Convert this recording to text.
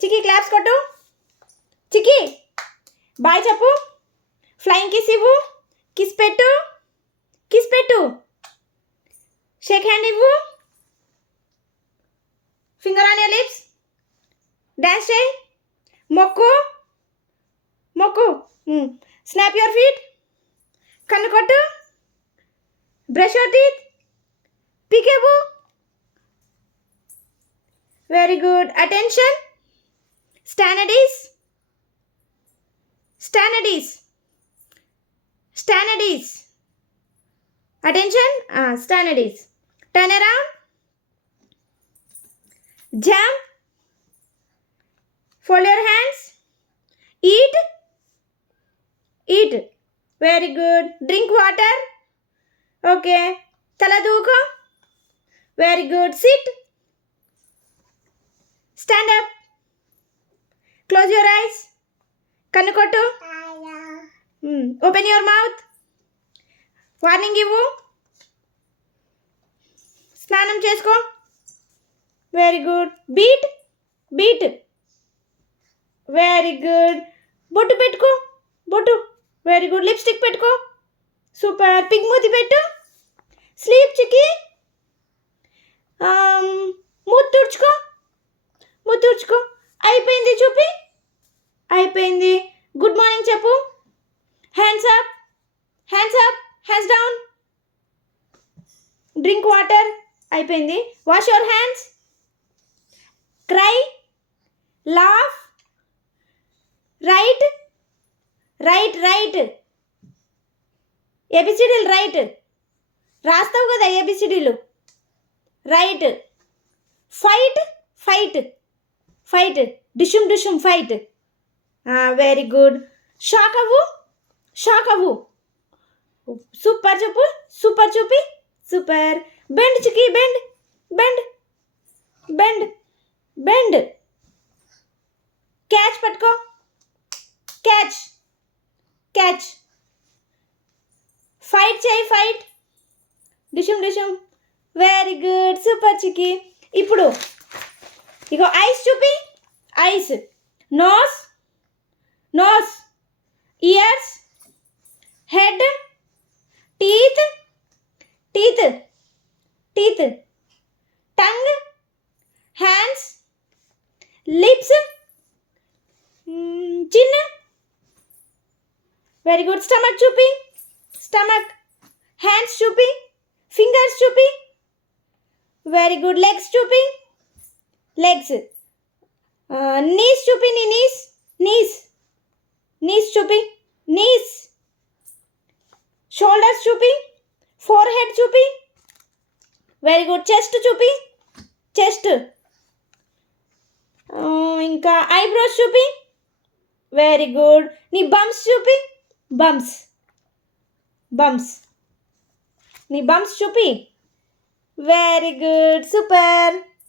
చికి claps కొట్టు చికి bye చెప్పు flying kiss ఇవ్వు కిస్ పెట్టు కిస్ పెట్టు షేక్ హ్యాండ్ ఇవ్వు finger on your lips dance చేయి మొక్కు మొక్కు స్నాప్ యువర్ ఫీట్ కన్ను కొట్టు brush your teeth peekaboo very good attention stand at ease stand at ease stand at ease attention stand at ease turn around jump fold your hands eat eat very good drink water okay tala dooko very good sit stand up close your eyes కన్ను కొట్టు open your mouth warning ఇవ్వు. స్నానం చేసుకో. Very good beat beat very good బొట్టు పెట్టుకో. బొట్టు. Very good lipstick పెట్టుకో. Super pink మూతి పెట్టు. స్లీప్ చికి um, మూతి తుడుచుకో. మూతి తుడుచుకో. అయిపోయింది చూపి. అయిపోయింది. గుడ్ మార్నింగ్ చెప్పు. Hands up hands up hands down drink water అయిపోయింది. Wash your hands cry laugh right right right ఏబిసిడీలు రైట్ రాస్తావు కదా ఏబిసిడీలు రైట్ ఫైట్ ఫైట్ ఫైట్ డిషుమ్ డిషుమ్ ఫైట్. వెరీ గుడ్ షాక్ అవ్వు? షాక్ అవ్వు. సూపర్ చూపు సూపర్ చూపి సూపర్. బెండ్ చికి bend bend bend bend. Catch పట్టుకో. Catch catch. ఫైట్ చేయి ఫైట్. డిషుమ్ డిషుమ్. వెరీ గుడ్ సూపర్ చికి ఇప్పుడు ఇగో ఐస్ చూపి. eyes nose nose ears head teeth teeth teeth tongue hands lips chin very good stomach chupi stomach hands chupi fingers chupi very good legs chupi legs knees చూపి నీ knees knees. Knees చూపి knees. Shoulders చూపి forehead చూపి. Very good. Chest చూపి chest. ఇంకా eyebrows చూపి. Very good. నీ bums చూపి బమ్స్. బమ్స్. నీ బమ్స్ చూపి. Very good. సూపర్.